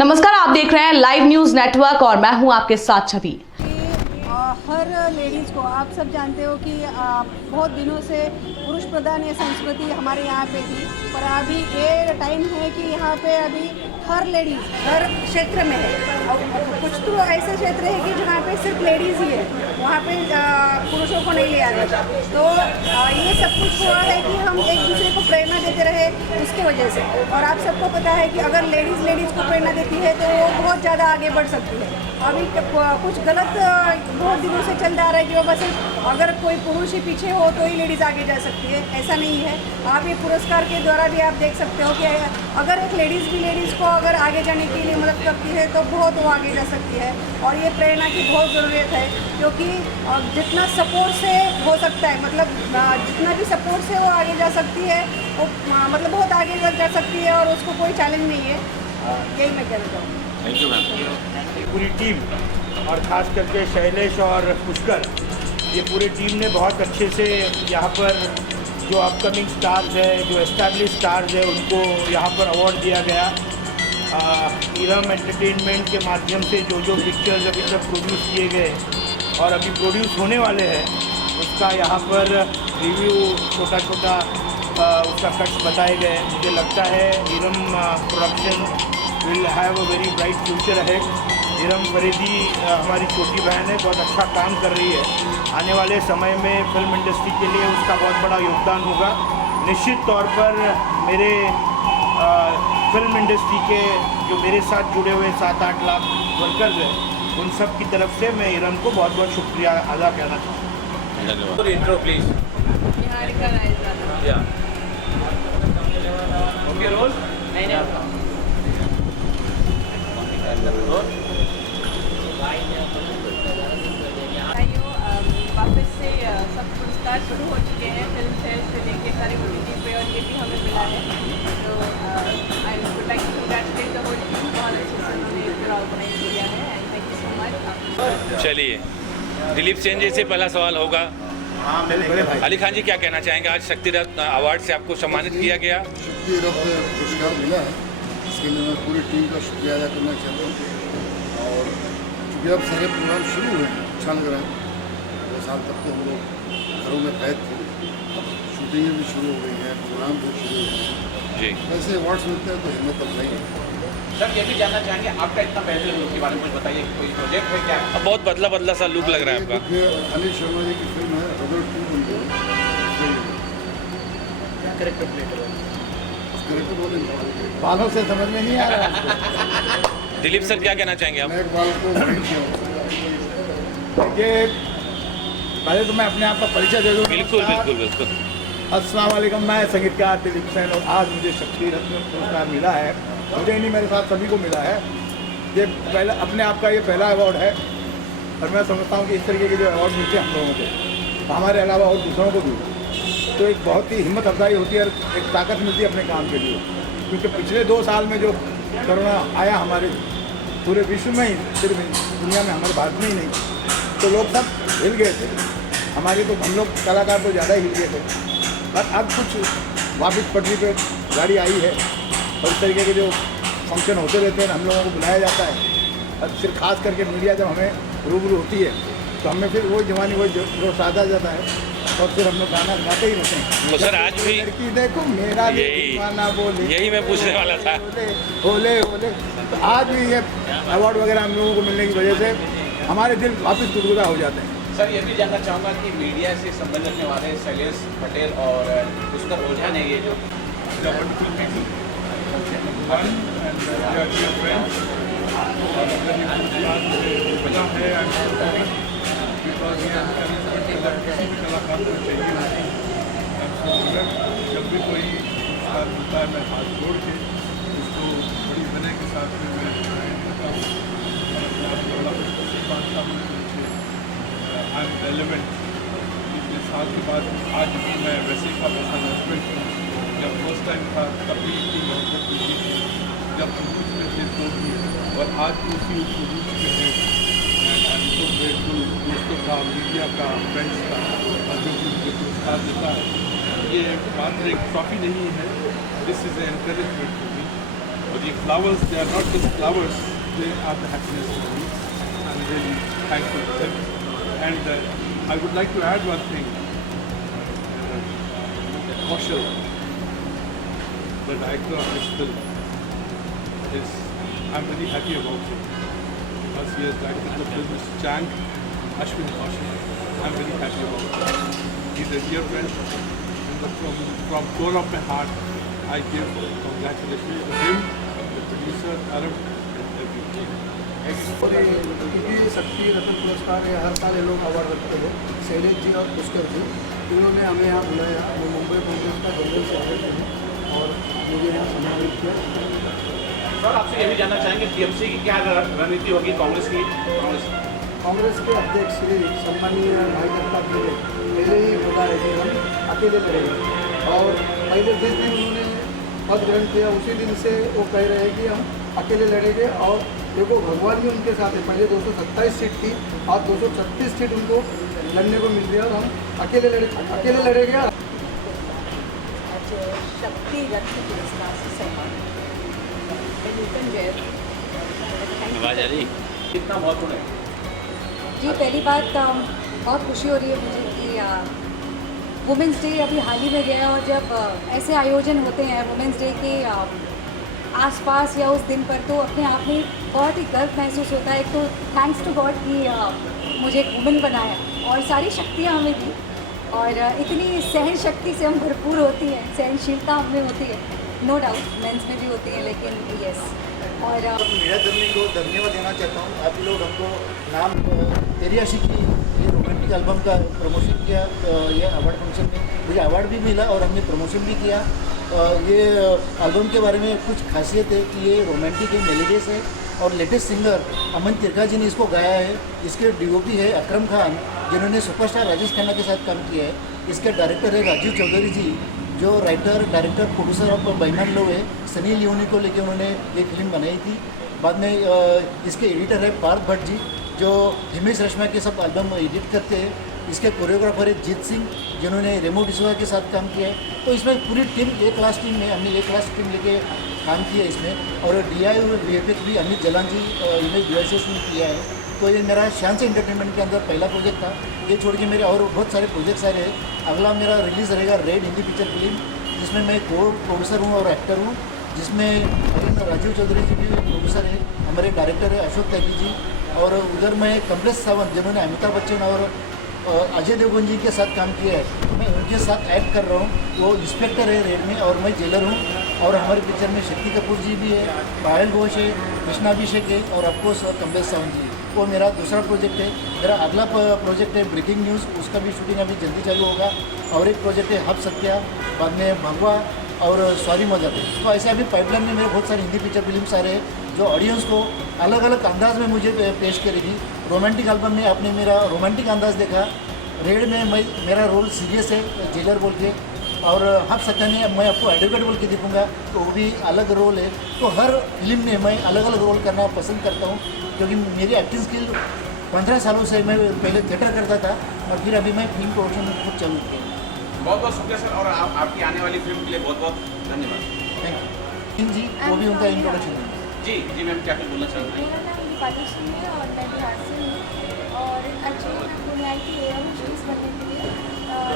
नमस्कार, आप देख रहे हैं लाइव न्यूज नेटवर्क और मैं हूं आपके साथ छवि। हर लेडीज़ को आप सब जानते हो कि बहुत दिनों से पुरुष प्रधान ये संस्कृति हमारे यहाँ पे थी, पर अभी ये टाइम है कि यहाँ पे अभी हर लेडीज़ हर क्षेत्र में है। और कुछ तो ऐसे क्षेत्र है कि जहाँ पे सिर्फ लेडीज़ ही है, वहाँ पे पुरुषों को नहीं लिया जाता। तो ये सब कुछ हुआ है कि हम एक दूसरे को प्रेरणा देते रहे उसके वजह से। और आप सबको पता है कि अगर लेडीज़ को प्रेरणा देती है तो वो बहुत ज़्यादा आगे बढ़ सकती है। अभी कुछ गलत बहुत दिनों से चलता आ रहा है कि वो बस अगर कोई पुरुष ही पीछे हो तो ही लेडीज़ आगे जा सकती है, ऐसा नहीं है। आप ये पुरस्कार के द्वारा भी आप देख सकते हो कि अगर एक लेडीज़ भी लेडीज़ को अगर आगे जाने के लिए मदद करती है तो बहुत वो आगे जा सकती है। और ये प्रेरणा की बहुत ज़रूरत है, क्योंकि जितना सपोर्ट से हो सकता है, मतलब जितना भी सपोर्ट से वो आगे जा सकती है, वो मतलब बहुत आगे जा सकती है और उसको कोई चैलेंज नहीं है। यही मैं कहना चाहूँगी। Thank you ma'am. पूरी टीम और ख़ास करके शैलेश और पुष्कर, ये पूरी टीम ने बहुत अच्छे से यहाँ पर जो अपकमिंग स्टार्स है, जो एस्टैब्लिश स्टार्स है, उनको यहाँ पर अवार्ड दिया गया। इरम एंटरटेनमेंट के माध्यम से जो जो पिक्चर्स अभी तक प्रोड्यूस किए गए और अभी प्रोड्यूस होने वाले हैं, उसका यहाँ पर रिव्यू छोटा छोटा उसका कट्स बताए गए। मुझे लगता है Iram production will have a very bright future ahead. Iram Faridi हमारी छोटी बहन है, बहुत अच्छा काम कर रही है। आने वाले समय में फिल्म इंडस्ट्री के लिए उसका बहुत बड़ा योगदान होगा। निश्चित तौर पर मेरे फिल्म इंडस्ट्री के जो मेरे साथ जुड़े हुए 7-8 लाख वर्कर्स हैं, उन सब की तरफ से मैं इरम को बहुत बहुत शुक्रिया अदा करना चाहूँगा। तो इंट्रो प्लीज। या ओके रोल वापस से सब पुरस्कार शुरू हो चुके हैं, फिल्म फेयर से लेके सारे OTT पे, और ये भी हमें मिला है। तो I would like to congratulate the whole team, बहुत अच्छे से उन्होंने पूरा ऑर्गेनाइज किया है and thank you so much. चलिए, दिलीप सेन जी से पहला सवाल होगा। अली खान जी, क्या कहना चाहेंगे? आज शक्ति रत्न अवार्ड से आपको सम्मानित किया गया। शक्ति रत्न पुरस्कार मिला है, इसके लिए मैं पूरी टीम का शुक्रिया अदा करना चाहता हूँ। और चूँकि अब सारे प्रोग्राम शुरू हुए हैं, अच्छा लग रहा है। 2 साल तक तो हम लोग घरों में कैद थे, अब शूटिंगें भी शुरू हो गई हैं, प्रोग्राम भी शुरू हो गए हैं जी। वैसे अवार्ड्स मिलते हैं तो हिम्मत अब नहीं है। सर, ये भी जानना चाहेंगे आपका इतना बेहतर लुक के बारे में कुछ बताइए, कोई प्रोजेक्ट है क्या? अब बहुत बदला सा लुक लग रहा है आपका। अनिल शर्मा जी की फिल्म है रगड़ 2 बन गई। कैरेक्टर प्ले करो, कैरेक्टर बोले बालों से समझ में नहीं आ रहा। दिलीप सर, क्या कहना चाहेंगे आप? मैं एक बाल को देखिए, पहले तो मैं अपने आप का परिचय दे दूँ। बिल्कुल बिल्कुल बिल्कुल। अस्सलाम वालेकुम, मैं संगीतकार दिलीप सेन और आज मुझे शक्ति रत्न पुरस्कार मिला है। मुझे नहीं, मेरे साथ सभी को मिला है। ये पहला अपने आप का ये पहला अवार्ड है और मैं समझता हूँ कि इस तरीके के जो अवार्ड मिलते हैं हम लोगों को, हमारे अलावा और दूसरों को भी, तो एक बहुत ही हिम्मत अफजाई होती है और एक ताकत मिलती है अपने काम के लिए। क्योंकि पिछले 2 साल में जो कोरोना आया हमारे पूरे विश्व में ही, सिर्फ दुनिया में, हमारे भारत में ही नहीं, तो लोग सब हिल गए थे। हमारे तो हम लोग कलाकार तो ज़्यादा ही हिल गए थे। पर अब कुछ वापस पटरी पे गाड़ी आई है और इस तरीके के जो फंक्शन होते रहते हैं, हम लोगों को बुलाया जाता है। और फिर खास करके मीडिया जब हमें रूबरू होती है तो हमें फिर वही जवानी वही जोश आ जाता है और फिर हम लोग गाना गाते ही रहते हैं। तो सर, आज भी लड़की देखो मेरा यही मैं पूछने वाला था। होले होले। तो आज भी ये अवार्ड वगैरह हम लोगों को मिलने की वजह से हमारे दिल वापस गुदगुदा हो जाते हैं। सर, ये भी जानना चाहूँगा कि मीडिया से संबंध रखने वाले शैलेश पटेल और पुष्कर ओझा ने ये जो जब भी कोई पुरस्कार मिलता है, मैं हाथ जोड़ के उसको बड़ी विनय के साथ में मैं करता हूँ। बड़ा मानता हूँ मुझे आई एम रेलेवेंट। इसके साथ के बाद आज भी मैं वैसे का वैसा अनाउंसमेंट हूँ। जब फर्स्ट टाइम था तब भी इतनी मोहब्बत मिली थी, जब हम कुछ में थे तो भी, और आज भी उसी रूप में है। And I am so grateful दोस्तों का, मीडिया का, फ्रेंड्स का, जो भी मुझे पुरस्कार देता है। ये मात्र एक ट्रॉफी नहीं है, this is an encouragement for me. और the flowers, they are not just flowers, they are the happiness for me. I'm really thankful for them. And I would like to add one thing. Kaushal, the director of this film, I'm very happy about it. Because he has directed the film, Mr. Chang, Ashwin Kaushal. I'm very happy about it. He's a dear friend. And from core of my heart, I give congratulations to him, the producer, Arab, and everything. क्योंकि शक्ति रत्न पुरस्कार ये हर साल ये लोग award रखते हैं, शैलेश जी और पुष्कर जी, इन्होंने हमें यहाँ बुलाया। मैं मुंबई कांग्रेस का जनरल सेक्रेटरी हूँ और मुझे यहाँ सम्मानित किया। सर, आपसे ये भी जानना चाहेंगे टीएमसी की क्या रणनीति होगी कांग्रेस की? कांग्रेस के अध्यक्ष श्री सम्मानीय भाई जगताप जी ने पहले ही बताया कि हम अकेले लड़ेंगे और पहले जिस दिन उन्होंने पद ग्रहण किया उसी दिन से वो कह रहे हैं कि हम अकेले लड़ेंगे। और देखो भगवान भी उनके साथ है। पहले 227 सीट थी, आज 236 सीट उनको लड़ने को मिल रही है और हम अकेले लड़ेंगे। आज शक्ति रत्न पुरस्कार से सम्मानित आवाज आ रही कितना महत्वपूर्ण है? जी, पहली बात बहुत खुशी हो रही है मुझे कि वुमेंस डे अभी हाल ही में गया और जब ऐसे आयोजन होते हैं वुमेंस डे के आसपास या उस दिन पर, तो अपने आप में बहुत ही गर्व महसूस होता है। एक तो थैंक्स टू गॉड कि मुझे एक वुमेन बनाया और सारी शक्तियाँ हमें दी और इतनी सहन शक्ति से हम भरपूर होती हैं, सहनशीलता हमें होती है, नो डाउट मेंस में भी होती है, लेकिन यस। और मीडिया कर्मी को धन्यवाद देना चाहता हूँ। आप लोग हमको नाम तेरी आशी की ये रोमांटिक एल्बम का प्रमोशन किया, ये अवार्ड फंक्शन में मुझे अवार्ड भी मिला और हमने प्रमोशन भी किया। ये एल्बम के बारे में कुछ खासियत है कि ये रोमांटिक है, मेलोडियस है और लेटेस्ट सिंगर अमन तिरका जी ने इसको गाया है। इसके डीओपी है अकरम खान, जिन्होंने सुपरस्टार राजेश खन्ना के साथ काम किया है। इसके डायरेक्टर है राजीव चौधरी जी, जो राइटर डायरेक्टर प्रोड्यूसर ऑफ बेईमान लोग है। सनी लियोनी को लेकर उन्होंने ये फिल्म बनाई थी। बाद में इसके एडिटर है पार्थ भट्ट जी, जो हिमेश रेशमा के सब एल्बम एडिट करते हैं। इसके कोरियोग्राफर है जीत सिंह, जिन्होंने रेमो डिसोजा के साथ काम किया है। तो इसमें पूरी टीम ए क्लास टीम है, हमने ए क्लास टीम लेके काम किया इसमें। और DI और VFX भी अमित जलान जी इमेज डिवाइसेस ने किया है। तो ये मेरा शान से एंटरटेनमेंट के अंदर पहला प्रोजेक्ट था। ये छोड़ के मेरे और बहुत सारे प्रोजेक्ट्स आ रहे हैं। अगला मेरा रिलीज़ रहेगा रेड हिंदी पिक्चर फिल्म, जिसमें मैं को प्रोड्यूसर हूँ और एक्टर हूँ, जिसमें राजीव चौधरी जी भी प्रोड्यूसर है, हमारे डायरेक्टर है अशोक त्यागी जी, और उधर मैं कमलेश सावंत, जिन्होंने अमिताभ बच्चन और अजय देवगन जी के साथ काम किया है, मैं उनके साथ एक्ट कर रहा हूँ। वो इंस्पेक्टर है रेड में और मैं जेलर हूँ। और हमारे पिक्चर में शक्ति कपूर जी भी है, पायल घोष है, कृष्णाभिषेक है और ऑफकोर्स कमलेश सावंत जी। वो मेरा दूसरा प्रोजेक्ट है। मेरा अगला प्रोजेक्ट है ब्रेकिंग न्यूज़, उसका भी शूटिंग अभी जल्दी चालू होगा। और एक प्रोजेक्ट है हब सत्या, बाद में भगवा और सॉरी मदर। तो ऐसे अभी पाइपलाइन में मेरे बहुत सारे हिंदी पिक्चर फिल्म्स आ रहे हैं, जो ऑडियंस को अलग अलग अंदाज में मुझे पेश करेगी। रोमांटिक एल्बम में आपने मेरा रोमांटिक अंदाज देखा, रेड में मेरा रोल सीरियस है, जेलर बोल के, और हब सत्या में मैं आपको एडवोकेट बोल के दिखूँगा, तो वो भी अलग रोल है। तो हर फिल्म में मैं अलग अलग रोल करना पसंद करता हूँ, क्योंकि मेरी एक्टिंग स्किल 15 सालों से मैं पहले थिएटर करता था और फिर अभी मैं फिल्म प्रोडक्शन में खुद चालू किया। बहुत बहुत शुक्रिया सर, और आपकी आने वाली फिल्म के लिए बहुत बहुत धन्यवाद। थैंक यू जी, वो भी उनका इंट्रोडक्शन है। जी मैम, क्या कुछ बोलना चाहेंगे? मेरा नाम दीपाली है और मैं बिहार से हूँ और एक्चुअली मैं पुणे आई थी शूज़ बनने के लिए,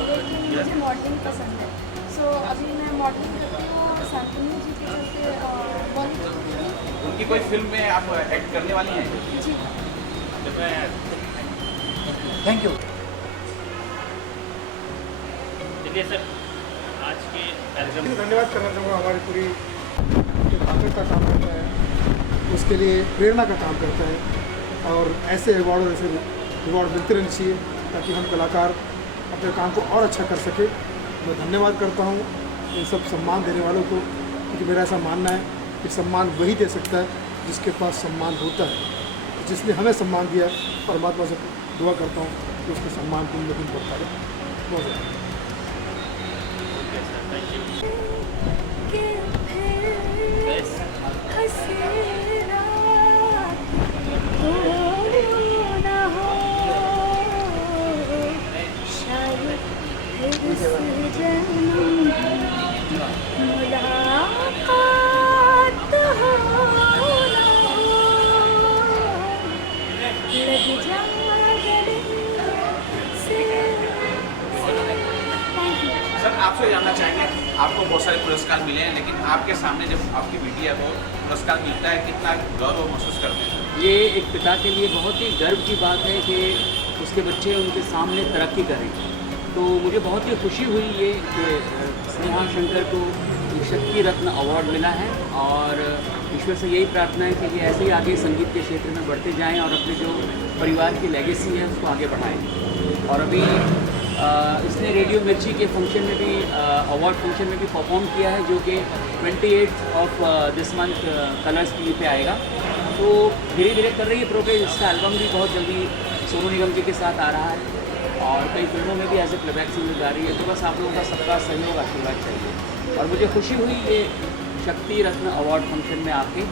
लेकिन मुझे मॉडलिंग पसंद है। सो अभी मैं मॉडलिंग करती हूँ और शांतनु जी के चलते बॉलीवुड। उनकी कोई फिल्म में आप एक्ट करने वाली हैं? जी थैंक यू। चलिए सर, आज के कार्यक्रम धन्यवाद करना चाहूँगा। हमारी पूरी जो ताकत का काम करता है, उसके लिए प्रेरणा का काम करता है और ऐसे अवार्ड और ऐसे रिवॉर्ड मिलते रहने चाहिए ताकि हम कलाकार अपने काम को और अच्छा कर सके। मैं धन्यवाद करता हूँ इन सब सम्मान देने वालों को, क्योंकि मेरा ऐसा मानना है कि सम्मान वही दे सकता है जिसके पास सम्मान होता है। तो जिसने हमें सम्मान दिया, परमात्मा से दुआ करता हूँ कि उसके सम्मान को दिन बढ़ता रहे। बहुत मुलाकात हो आपसे जानना चाहेंगे, आपको बहुत सारे पुरस्कार मिले हैं, लेकिन आपके सामने जब आपकी बेटी है वो पुरस्कार मिलता है, कितना गौरव महसूस करते हैं? ये एक पिता के लिए बहुत ही गर्व की बात है कि उसके बच्चे उनके सामने तरक्की करें। तो मुझे बहुत ही खुशी हुई ये कि स्नेहा शंकर को शक्ति रत्न अवार्ड मिला है, और ईश्वर से यही प्रार्थना है कि ये ऐसे ही आगे संगीत के क्षेत्र में बढ़ते जाएं और अपने जो परिवार की लेगेसी है उसको आगे बढ़ाएं। और अभी इसने रेडियो मिर्ची के फंक्शन में भी अवार्ड फंक्शन में भी परफॉर्म किया है, जो कि 28 दिस मंथ कलर्स टीवी पे आएगा। तो धीरे धीरे कर रही है प्रोग्रेस। इसका एल्बम भी बहुत जल्दी सोनू निगम जी के साथ आ रहा है, और कई फिल्मों में भी एज ए प्लेबैक सिंगर गा रही है। तो बस आप लोगों का सबका सहयोग आशीर्वाद चाहिए। और मुझे खुशी हुई ये शक्ति रत्न अवार्ड फंक्शन में आके,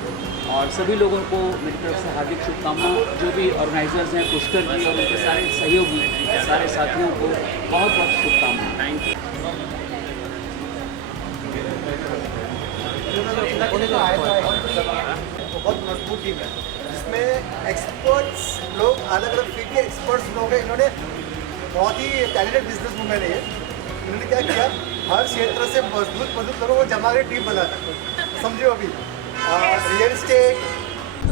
और सभी लोगों को मेरी तरफ से हार्दिक शुभकामनाएं। जो भी ऑर्गेनाइजर्स हैं, पुष्कर जी और उनके सारे सहयोगी, सारे साथियों को बहुत बहुत शुभकामनाएं। Thank you. बहुत मजबूत टीम है, जिसमें एक्सपर्ट्स लोग, अलग अलग फील्ड के एक्सपर्ट्स लोग हैं। इन्होंने बहुत ही टैलेंटेड बिजनेस वूमेन है ये। इन्होंने क्या किया, हर क्षेत्र से मजबूत करो, वो जमा के टीम बनाना। समझो अभी रियल इस्टेट,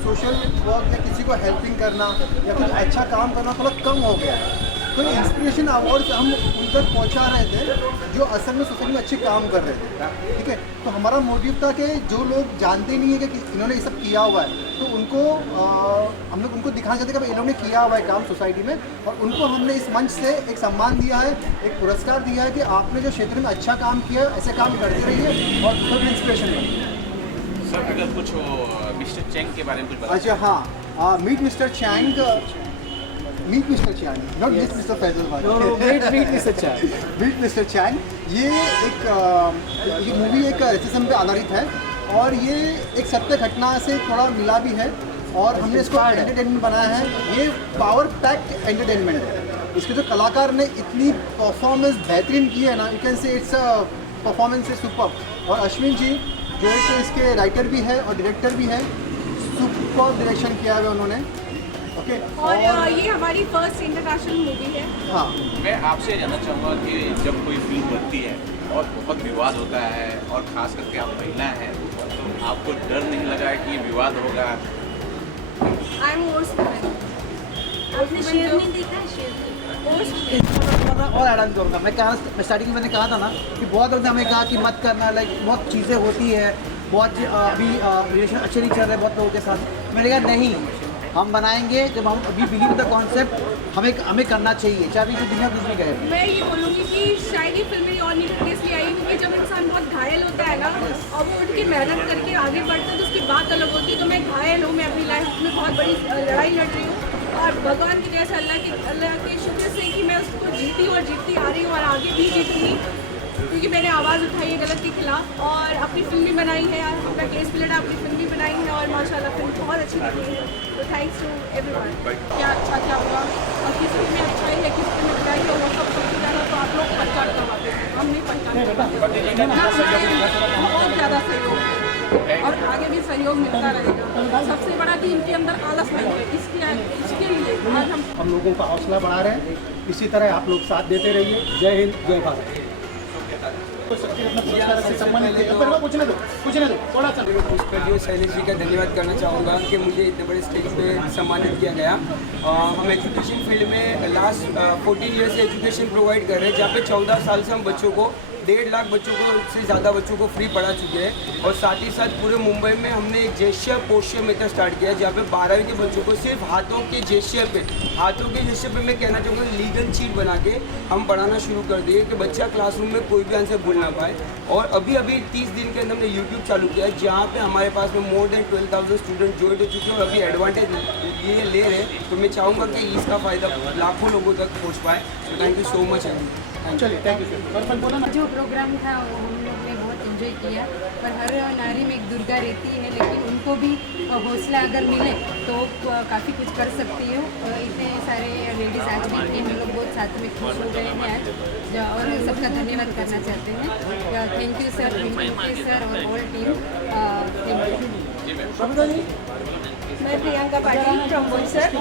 सोशल वर्क या किसी को हेल्पिंग करना या कुछ अच्छा काम करना थोड़ा कम हो गया है। तो इंस्पिरेशन अवार्ड्स हम उन तक पहुँचा रहे थे जो असल में सोसाइटी में अच्छे काम कर रहे थे। ठीक है, तो हमारा मोटिव था कि जो लोग जानते नहीं है कि इन्होंने ये सब किया हुआ है, तो उनको हम लोग उनको दिखाना चाहते हैं कि इन लोगों ने किया हुआ है काम सोसाइटी में, और उनको हमने इस मंच से एक सम्मान दिया है, एक पुरस्कार दिया है कि आपने जो क्षेत्र में अच्छा काम किया ऐसे काम करते रहिए और सब इंस्पिरेशन बनिए। सर, अगर कुछ मिस्टर चैंग के बारे में कुछ बताएं। अच्छा हाँ, meet mister Chang, meet mister Chang, not mister Faizal भाई, meet mister Chang, meet mister Chang. ये एक मूवी एक रेसिज्म पे आधारित है, और ये एक सत्य घटना से थोड़ा मिला भी है, और हमने इसको एंटरटेनमेंट बनाया है। ये पावर पैक्ड एंटरटेनमेंट है। इसके जो कलाकार ने इतनी परफॉर्मेंस बेहतरीन की है ना, you can say it's performance is super. और अश्विन जी जो है इसके राइटर भी है और डायरेक्टर भी है, सुपर डायरेक्शन किया है उन्होंने। ओके, और ये हमारी फर्स्ट इंटरनेशनल मूवी है। हाँ, मैं आपसे जानना चाहूँगा कि जब कोई फिल्म बनती है और बहुत विवाद होता है, और ख़ास करके आप महिला हैं, तो आपको डर नहीं लगा है कि ये विवाद होगा? आई एम आपने शेयर नहीं देखा? और ऐड ऑन करूँगा। मैं स्टार्टिंग में मैंने कहा था ना कि बहुत लोग ने हमें कहा कि मत करना, लाइक बहुत चीज़ें होती है, बहुत अभी रिलेशन अच्छे नहीं चल रहे बहुत लोगों के साथ। मैंने कहा नहीं, हम बनाएंगे जब हम अभी बिलीव द कॉन्सेप्ट, हमें करना चाहिए, चाहे जो दुनिया कुछ भी कहे। मैं ये बोलूँगी कि शायद ये फिल्म मेरी और नहीं इसलिए आई क्योंकि जब इंसान बहुत घायल होता है ना, और वो उठ के मेहनत करके आगे बढ़ता है तो उसकी बात अलग होती है। तो मैं घायल हूँ, मैं अपनी लाइफ में बहुत बड़ी लड़ाई लड़ रही हूँ, और भगवान की जैसे अल्लाह के शुक्र से कि मैं उसको जीती और जीतती आ रही हूँ, और आगे भी जीतूँगी, क्योंकि मैंने आवाज़ उठाई है गलत के खिलाफ, और अपनी फिल्म भी बनाई है, अपना केस भी लड़ा, अपनी फिल्म भी बनाई है, और माशाल्लाह फिल्म बहुत अच्छी निकली है। तो थैंक्स टू एवरीवन। क्या अच्छा क्या हुआ, और किसी में अच्छाई है, किसी में बुराई है, वो सब समझ जाना तो आप लोग प्रचार करवाते हैं, हम नहीं प्रचार करवाते। बहुत ज़्यादा सहयोग है, और आगे भी सहयोग मिलता रहेगा। सबसे बड़ा कि इनके अंदर आलस नहीं है, इसके लिए आज हम लोगों का हौसला बढ़ा रहे हैं। इसी तरह आप लोग साथ देते रहिए। जय हिंद, जय भारत। पुष्कर जी और शैलेश जी का धन्यवाद करना चाहूँगा कि मुझे इतने बड़े स्टेज पे सम्मानित किया गया। हम एजुकेशन फील्ड में लास्ट 14 ईयर से एजुकेशन प्रोवाइड कर रहे हैं, जहाँ पे 14 साल से हम बच्चों को 1.5 लाख बच्चों को से ज़्यादा बच्चों को फ्री पढ़ा चुके हैं। और साथ ही साथ पूरे मुंबई में हमने एक जेस्चर पोस्चर मेथड स्टार्ट किया है, जहाँ पे 12वीं के बच्चों को सिर्फ हाथों के जेस्चर पे मैं कहना चाहूँगा लीगल चीट बना के हम पढ़ाना शुरू कर दिए कि बच्चा क्लासरूम में कोई भी आंसर भूल ना पाए। और अभी 30 दिन के अंदर हमने यूट्यूब चालू किया है, जहाँ पे हमारे पास में मोर देन 12,000 स्टूडेंट ज्वाइन हो चुके हैं, और अभी एडवांटेज ये ले रहे हैं। तो मैं चाहूँगा कि इसका फ़ायदा लाखों लोगों तक पहुँच पाए। तो थैंक यू सो मच। चलिए, थैंक यू। जो प्रोग्राम था वो हम लोग ने बहुत एंजॉय किया, पर हर नारी में एक दुर्गा रहती है, लेकिन उनको भी हौसला अगर मिले तो काफ़ी कुछ कर सकती है। इतने सारे लेडीज़ आज भी थे, हम लोग बहुत साथ में खुश हो गए हैं आज, और सबका धन्यवाद करना चाहते हैं। Thank you sir, thank you sir और ऑल टीम, थैंक यू। मैं प्रियंका पाटिल फ्रॉम बोईसर।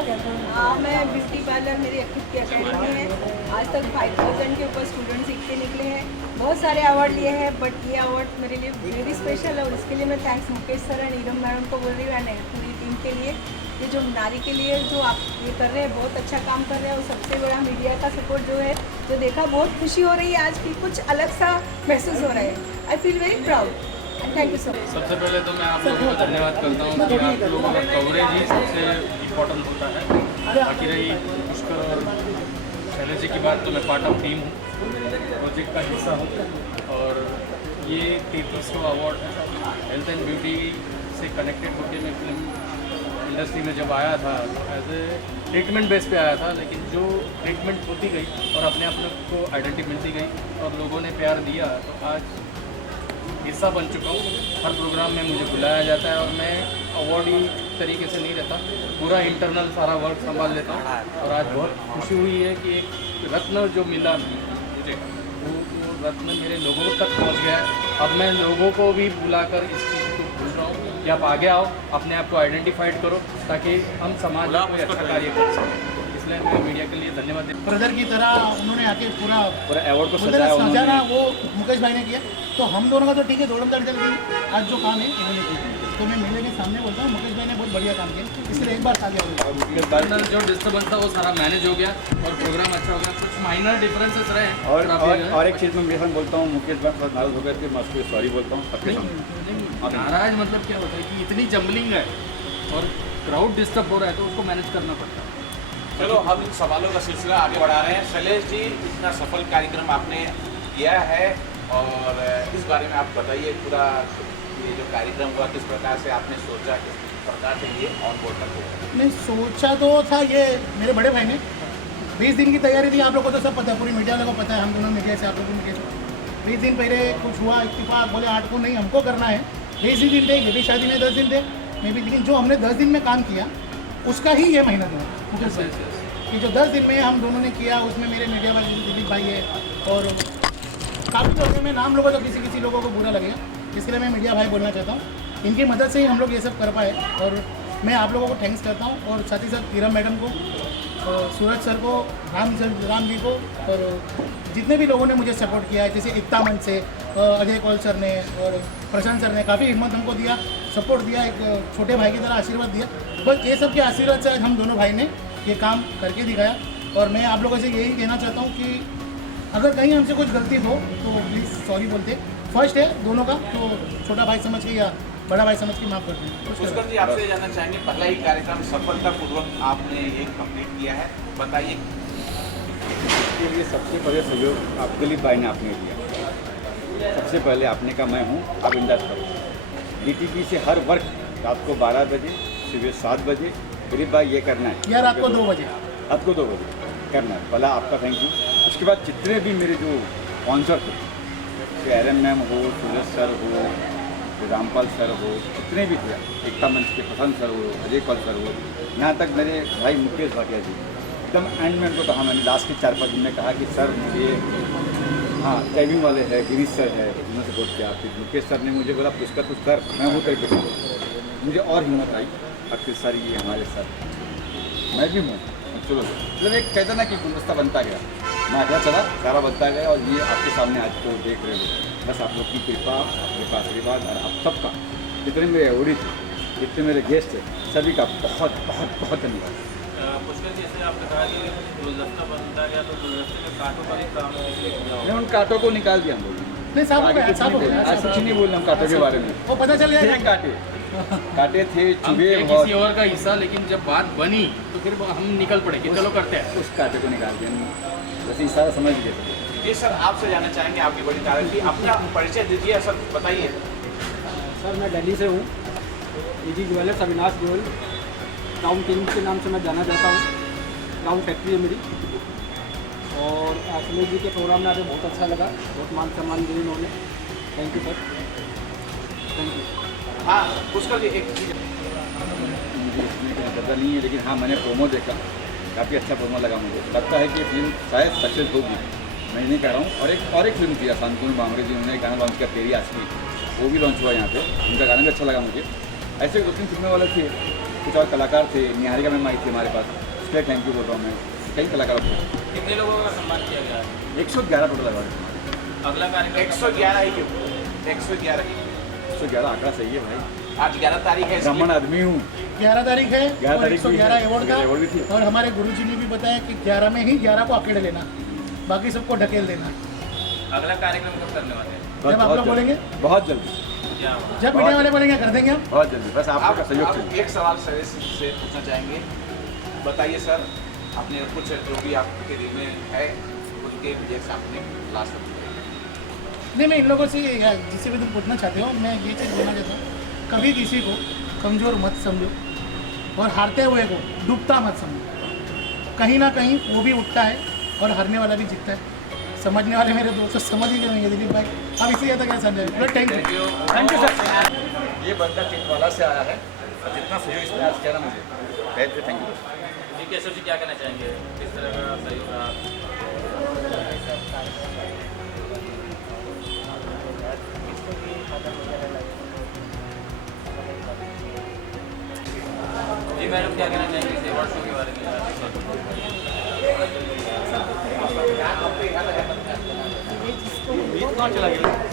मैं ब्यूटी पार्लर मेरी खुद की अकेडमी है। आज तक 5000 के ऊपर स्टूडेंट सीख के निकले हैं। बहुत सारे अवार्ड लिए हैं, बट ये अवार्ड मेरे लिए वेरी स्पेशल है और इसके लिए मैं thanks Mukesh sir and Neeram madam को बोल रही हूँ एंड पूरी टीम के लिए। ये जो नारी के लिए जो आप ये कर रहे हैं, बहुत अच्छा काम कर रहे हैं और सबसे बड़ा मीडिया का सपोर्ट जो है, जो देखा बहुत खुशी हो रही है। आज भी कुछ अलग सा महसूस हो रहा है। I feel very proud and thank you so much. सबसे पहले तो मैं आप लोगों को धन्यवाद करता हूँ कि आप लोगों का कवरेज ही सबसे इम्पोर्टेंट होता है। बाकी रही पुष्कर और शैलेश जी की बात, तो मैं पार्ट ऑफ टीम हूँ, प्रोजेक्ट का हिस्सा हूँ और ये 33वां अवार्ड है। हेल्थ एंड ब्यूटी से कनेक्टेड होकर मैं फिल्म इंडस्ट्री में जब आया था एज ए ट्रीटमेंट बेस पे आया था, लेकिन जो ट्रीटमेंट होती गई और अपने आप को आइडेंटिटी मिलती गई और लोगों ने प्यार दिया, तो आज हिस्सा बन चुका हूँ। हर प्रोग्राम में मुझे बुलाया जाता है और मैं अवार्डी तरीके से नहीं रहता, पूरा इंटरनल सारा वर्क संभाल लेता हूँ। और आज बहुत खुशी हुई है कि एक रत्न जो मिला मुझे, वो रत्न मेरे लोगों तक पहुँच गया है। अब मैं लोगों को भी बुलाकर इस चीज़ को भूल रहा हूँ कि आप आगे आओ, अपने आप को आइडेंटिफाइड करो ताकि हम समाज में कोई अच्छा कार्य कर सकें। इसलिए मैं मीडिया के लिए धन्यवाद देता हूँ। ब्रदर की तरह उन्होंने आके पूरा अवार्ड को सजाना वो मुकेश भाई ने किया, तो हम दोनों का तो ठीक है, दौड़म दड़ चल गई। आज जो काम है इन्होंने किया, तो मैं मेले के सामने बोलता हूँ मुकेश भाई ने बहुत बढ़िया काम किया, इसलिए एक बार आगे हो जो डिस्टर्बेंस था वो सारा मैनेज हो गया और प्रोग्राम अच्छा हो गया। कुछ माइनर डिफरेंसेस रहे और एक चीज़ मैं मेरे बोलता हूँ, मुकेश भाई बहुत नाराज हो गए थे, मैं उसको सॉरी बोलता हूँ सबके सामने। नाराज मतलब क्या होता है कि इतनी जम्बलिंग है और क्राउड डिस्टर्ब हो रहा है, तो उसको मैनेज करना पड़ता है। चलो हम इन सवालों का सिलसिला आगे बढ़ा रहे हैं। शैलेश जी, इतना सफल कार्यक्रम आपने किया है और इस बारे में आप बताइए, पूरा ये जो कार्यक्रम हुआ किस प्रकार से आपने सोचा, किस प्रकार से ये ऑन बोर्ड तक हुआ? नहीं सोचा तो था, ये मेरे बड़े भाई ने 20 दिन की तैयारी थी। आप लोगों को तो सब पता है, पूरी मीडिया वालों को पता है, हम दोनों मीडिया से, आप लोगों को मीडिया से 20 दिन पहले कुछ हुआ, इत्तेफाक बोले 8 को नहीं हमको करना है। 20 ही दिन थे, ये भी शादी में 10 दिन थे मे भी, लेकिन जो हमने 10 दिन में काम किया उसका ही ये मेहनत हुआ कि जो 10 दिन में हम दोनों ने किया, उसमें मेरे मीडिया वाले दिलीप भाई है और काफ़ी लोगों में नाम लोगों तो किसी लोगों को बुरा लगेगा, इसके लिए मैं मीडिया भाई बोलना चाहता हूँ। इनकी मदद से ही हम लोग ये सब कर पाए और मैं आप लोगों को थैंक्स करता हूँ और साथ ही साथ नीरम मैडम को, सूरज सर को, राम जी को और जितने भी लोगों ने मुझे सपोर्ट किया है, जैसे एकता मंच से अजय कौल सर ने और प्रशांत सर ने काफ़ी हिम्मत हमको दिया, सपोर्ट दिया, एक छोटे भाई की तरह आशीर्वाद दिया। बस ये सब के आशीर्वाद से आज हम दोनों भाई ने ये काम करके दिखाया और मैं आप लोगों से यही कहना चाहता हूँ कि अगर कहीं हमसे कुछ गलती हो तो प्लीज़ सॉरी बोलते। फर्स्ट है दोनों का, तो छोटा भाई समझ के या बड़ा भाई समझ के माफ़ करते हैं। पुष्कर जी, आपसे जानना चाहेंगे, पहला ही कार्यक्रम सफलतापूर्वक आपने ये कंप्लीट किया है, बताइए। इसके लिए सबसे पहले सहयोग आप दिलीप भाई ने आपने दिया। सबसे पहले आपने कहा मैं हूँ, आप इंदाज करो। DTP से हर वर्क रात को 12 बजे, सुबह 7 बजे, दिलीप भाई ये करना है या रात को 2 बजे, रात को 2 बजे करना है। पहला आपका थैंक यू। उसके बाद जितने भी मेरे जो स्पॉन्सर थे, RM मैम हो, सूरज सर हो, रामपाल सर हो, जितने भी थे, एकता मंच के प्रशांत सर हो, अजय कौल सर हो, यहाँ तक मेरे भाई मुकेश भाटिया जी, एकदम एंड में उनको कहा, मैंने लास्ट के 4-5 दिन में कहा कि सर मुझे, हाँ ड्राइविंग वाले हैं, गिरीश सर है, उन्होंने सपोर्ट किया। फिर मुकेश सर ने मुझे बोला पुष्कर कुछ कर, मैं हूँ तेरे के, मुझे और हिम्मत आई। और फिर सर ये हमारे सर, मैं भी हूँ, चलो मतलब एक कहते ना कि गुलदस्ता बनता गया, मैं अगला चला, सारा बनता गया और ये आपके सामने आज को देख रहे हो। बस आप लोग की कृपा, आपके आशीर्वाद और आप सबका, जितने मेरे अवॉर्डी थे, जितने मेरे गेस्ट थे, सभी का बहुत बहुत बहुत धन्यवाद। पुष्कर जी, जैसे आपने कहा कि गुलदस्ता बनता गया, तो गुलदस्ते में कांटों का भी काम मैंने उन कांटों को निकाल दिया हम लोग। नहीं साहब आज कुछ नहीं बोल रहा हूँ कांटों के बारे में, वो पता चल जाएगा। कांटे थे, चुभे, किसी और का हिस्सा, लेकिन जब बात बनी तो फिर हम निकल पड़े कि चलो करते हैं। उस कांटे को निकाल दिया, बस इशारा समझ गए। जी सर, आपसे जानना चाहेंगे, आपकी बड़ी तारीफ थी, अपना परिचय दीजिए सर, बताइए। सर मैं दिल्ली से हूँ, EG jewellers Avinash Goyal, crown king के नाम से मैं जाना चाहता हूँ। क्राउन फैक्ट्री है मेरी। और सुनील जी के प्रोग्राम में आके बहुत अच्छा लगा, बहुत मान सम्मान दिए उन्होंने। Thank you sir, thank you. हाँ पुष्कर जी, एक चीज़ मुझे इसमें कोई पता नहीं है, लेकिन हाँ मैंने प्रोमो देखा, काफ़ी अच्छा प्रोमो लगा मुझे। लगता है कि फिल्म शायद सक्सेस होगी, मैं नहीं कह रहा हूँ। और एक फिल्म थी शांतनु बामरे जी, उन्होंने गाना लॉन्च किया तेरी आसमी, वो भी लॉन्च हुआ यहाँ पे, उनका गाना भी अच्छा लगा मुझे। ऐसे 2-3 फिल्में वाले थे, कुछ और कलाकार थे, निहारिका मैम आई थी हमारे पास, उसके लिए थैंक यू बोल रहा हूँ मैं, कई कलाकारों को। कितने लोगों का सम्मान किया गया? 111 टोटल अवार्ड। अगला कार्यक्रम 111 ही क्यों? 111 ही 111 आंकड़ा सही है भाई, आज 11 तारीख है, ब्राह्मण आदमी हूँ। 11 तारीख है 11 और तारीख भी 111 है, अवार्ड अवार्ड भी थी। था। और हमारे गुरुजी ने भी बताया कि 11 में ही 11 को अकेले लेना, बाकी सबको ढकेल देना। अगला कार्यक्रम कब करने वाले हैं? जब आप लोग बोलेंगे, बहुत जल्दी, जब मीडिया वाले बोलेंगे कर देंगे हम। बहुत जल्दी, बस आपका सहयोग आप चाहिए। एक सवाल सर से पूछना चाहेंगे, बताइए सर, आपने कुछ जो भी आपके दिल में है उनके वजह से आपने लास्ट तक नहीं, मैं इन लोगों से जिससे भी तुम पूछना चाहते हो, मैं ये चीज़ बोलना चाहता हूँ, कभी किसी को कमज़ोर मत समझो और हारते हुए को डूबता मत समझो। कहीं ना कहीं वो भी उठता है और हारने वाला भी जीतता है। समझने वाले मेरे दोस्त समझ ही गए दिलीप भाई, अब इसी तक है सर। Thank you sir. ये बंदा टिकवाला से आया है और जितना सहयोग इसने आज किया ना मुझे, थैंक यू। ठीक है सर जी, क्या कहना चाहेंगे, किस तरह का सहयोग रहा? जी मैडम, क्या कहना चाहेंगे इस अवार्ड शो के बारे में? बीच कहाँ चला गया?